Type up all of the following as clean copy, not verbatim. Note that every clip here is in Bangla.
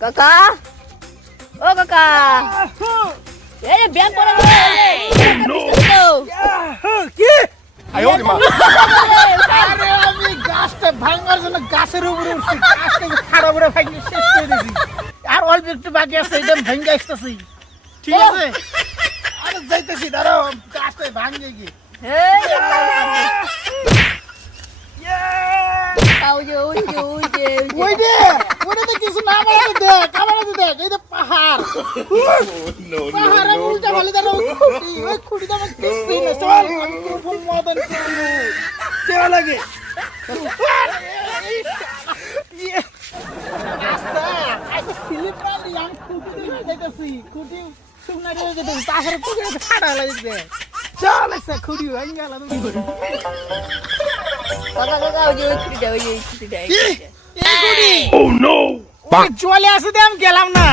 কাকা ও কাকা এই ব্যায়াম করে কি আয়ো রে মা আরে আমি গাছটা ভাঙার জন্য গাছের উপরে উঠছি গাছটাকে খাড়া করে ভাঙিয়ে শেষ করে দিয়েছি আর অল্প একটু বাকি আছে এটা ভেঙে আসতেছি ঠিক আছে আরে যাইতেছি দাঁড়াও গাছটা ভাঙিয়ে গিয়ে ওইটা কিছু না আমাকে দেখ আমাকে দেখ এই যে পাহাড় পাহাড়ে উল্টা ভালো দাঁড়াও ওই খুঁটিটা আমার কিস্তি না চল আমি খুব মদন কেউ লাগে চলে আসে আমি গেলাম না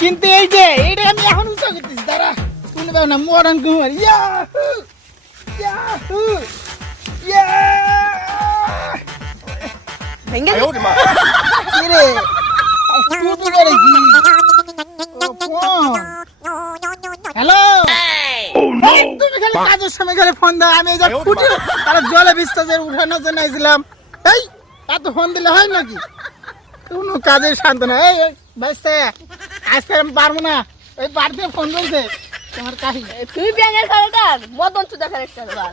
কিন্তু এই যে এইটা আমি এখন উঁচা করতেছি দাঁড়া শুনে পাবো না মডার্ন কুমার আয়ো রে মা হ্যালো তুমি খালি কাজের সময় খালি ফোন দাও আমি এই যে খুঁটি তারা জলে ভিজতেছে উঠানোর জন্য আইছিলাম এই এত ফোন দিলে হয় নাকি কোনো কাজের শান্ত না এই ভাইস্তে আজকে আমি পারবো না ওই বাড়িতে ফোন করছে তোমার কাহি তুই ব্যাঙের খেলাটা মদন চুদা খেলা